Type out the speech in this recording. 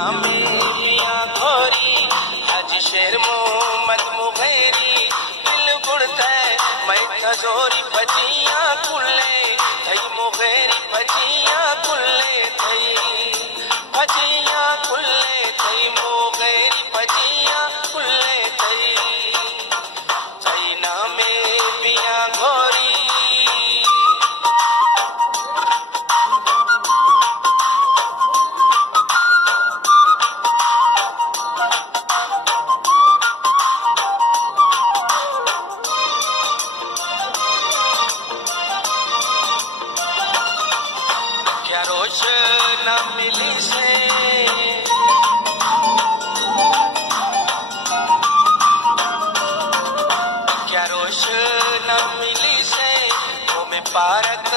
नाम मियां घोरी हाजी शेर मोहम्मद मुगेरी दिल बुड़ता मैं खजोरी भजियां कुल्ले थई मुगेरी भजियां कुल्ले थई भजियां कुल्ले थई मुगेरी भजियां कुल्ले थई नाम मियां घोरी क्या रोश न मिली से क्या रोश न मिली से वो में पारक